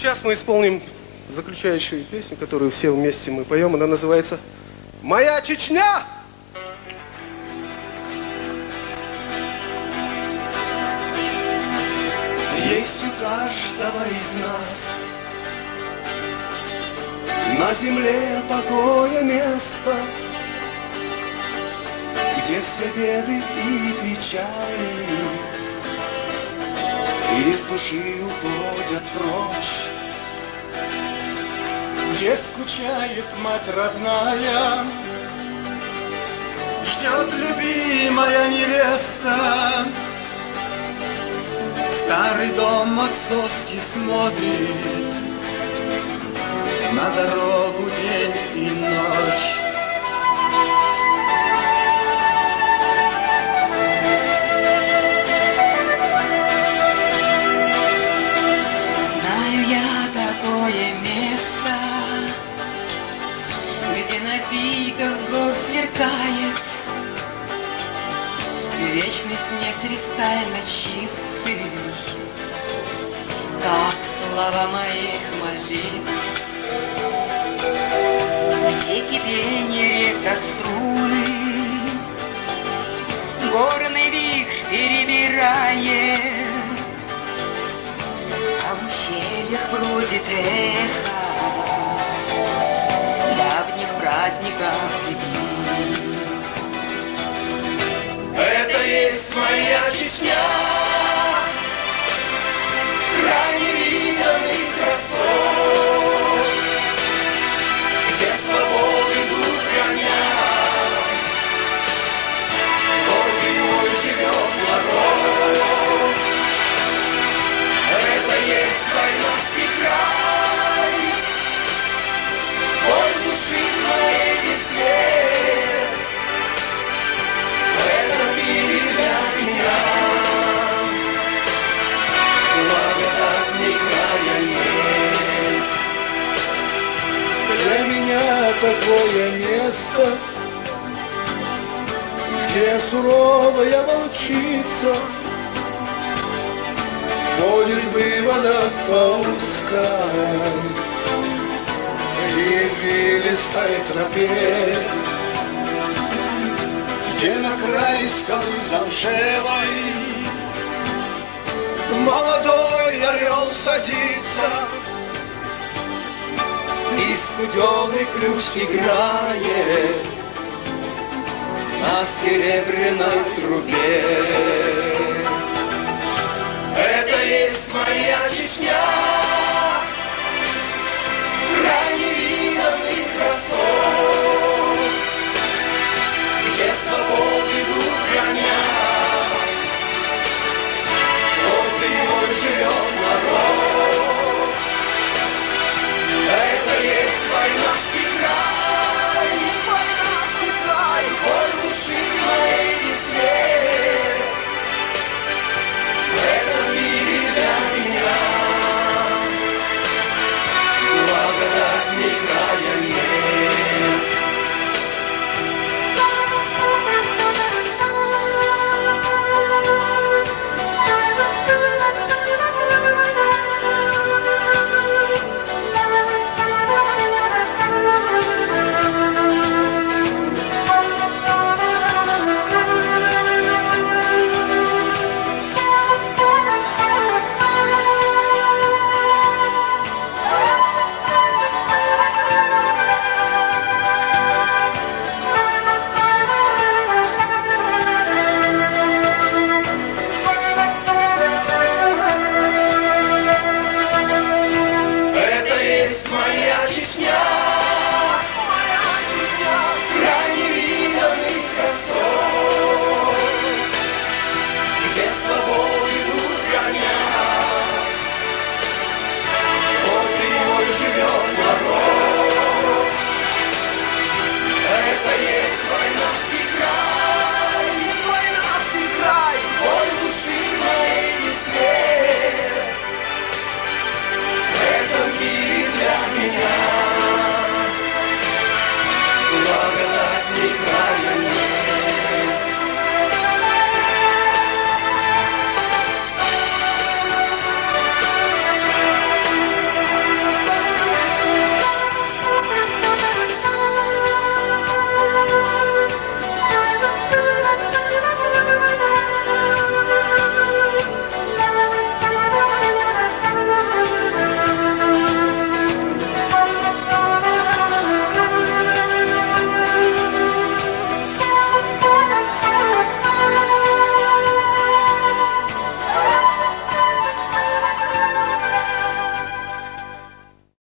Сейчас мы исполним заключающую песню, которую все вместе мы поем. Она называется «Моя Чечня». Есть у каждого из нас на земле такое место, где все беды и печали из души уходят прочь, где скучает мать родная, ждет любимая невеста. Старый дом отцовский смотрит на дорогу день и ночь. Знаю я такое место, где на пиках гор сверкает вечный снег кристально чистый, как слова моих молитв, где кипение рек, как струны, горный вихрь перебирает, а в ущельях бродит эхо давних праздников и битв. Это есть моя Чечня, край невиданных красот, где свободы дух хранят, гордый мой живет народ. Это есть войнавский край, боль души моей и свет. В этом мире для меня благодатней края нет. Для меня такое место, где суровая волчица ходит выводок по узкой извилистой тропе, где на край скалы замшелой молодой орел садится, И студеный ключ играет на серебряной трубе. Это есть моя Чечня.